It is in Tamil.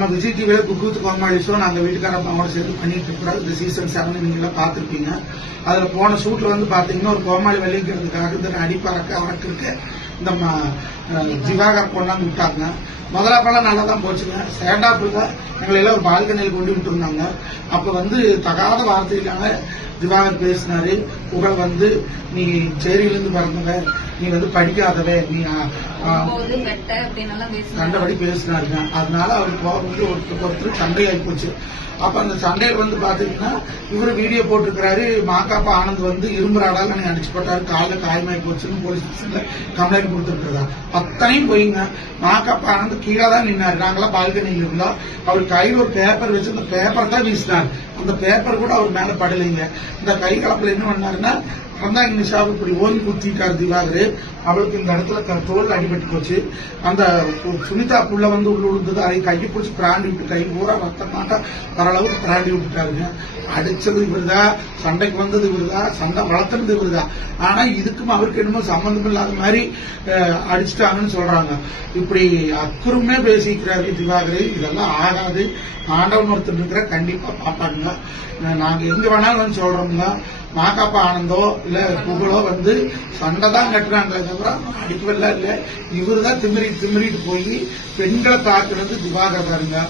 நம்ம விஜய் டிவியில குக்கூத்து கோமாளி ஷோ நாங்க வீட்டுக்கார அம்மாவோட சேர்ந்து பண்ணிட்டு இருக்கிறோம். இந்த சீசன் 7 நீங்க எல்லாம் பாத்துருப்பீங்க. அதுல போன ஷூட்ல வந்து பாத்தீங்கன்னா ஒரு கோமாளி வெளிங்கிறதுக்காக இந்த அடிப்பறக்க அவருக்கு இந்த திவாகர் கொண்டாந்து விட்டாங்க. முதலாப்பெல்லாம் நல்லா தான் போச்சுங்க. சேண்டாப்புல எங்களை எல்லாம் ஒரு பால்கனியில் கொண்டு விட்டு இருந்தாங்க. அப்ப வந்து தகாத வார்த்தையிலான திவாகர் பேசினாரு. புகழ் வந்து நீ சேரியிலிருந்து பிறந்தவ, நீ வந்து படிக்காதவ, நீ கண்டபடி பேசினாருங்க. அதனால அவருக்கு வந்து ஒருத்தர் சண்டை ஆகி போச்சு. அப்ப அந்த சண்டையில வந்து பாத்தீங்கன்னா இவரு வீடியோ போட்டிருக்கிறாரு. மாக்காப்பா ஆனந்த் வந்து இரும்புறாடால் எனக்கு அடிச்சு போட்டாரு, காலில் காயமாயி போச்சுன்னு போலீஸ் ஸ்டேஷன்ல கம்ப்ளைண்ட் கொடுத்துருக்கிறதா. அத்தனையும் போயிங்க. மாக்காப்பா ஆனந்த் கீழே தான் நின்னாரு. நாங்களாம் பால்கனியில் இருந்தோம். அவர் கையில் ஒரு பேப்பர் வச்சு அந்த பேப்பர் தான் வீசினார். அந்த பேப்பர் கூட அவர் மேல படலைங்க. இந்த கை கலப்புல என்ன பண்ணாருன்னா அந்தாங்க நிஷாவுக்கு இப்படி ஓங்கி குத்திட்டாரு திவாகர். அவளுக்கு இந்த இடத்துல தோல் அடிபட்டு போச்சு. அந்த சுனிதா புள்ள வந்து உள்ள விழுந்தது. அதை கையை பிடிச்சி பிராண்டி விட்டு கை பூரா ரத்தமாட்டா வர அளவுக்கு பிராண்டி விட்டுட்டாருங்க. அடிச்சது இவருதான், சண்டைக்கு வந்தது இவருதான், சண்டை வளர்த்துறது இவருதான். ஆனா இதுக்கும் அவருக்கு என்னமோ சம்பந்தம் இல்லாத மாதிரி அடிச்சுட்டாங்கன்னு சொல்றாங்க. இப்படி அக்குறமே பேசிக்கிறாரு திவாகர். இதெல்லாம் ஆகாது. ஆண்டவன் ஒருத்தர் இருக்கிற கண்டிப்பா பாப்பாங்க. நாங்க எங்க வேணாலும் வந்து சொல்றோம்ங்க. மாக்காப்பா ஆனந்தோ இல்ல புகழோ வந்து சண்டை தான் கட்டுறாங்களே தவிர அடிக்கவெல்லாம் இல்ல. இவரு தான் திமிரிட்டு போய் பெண்களை தாக்குறது திவாகர் பாருங்க.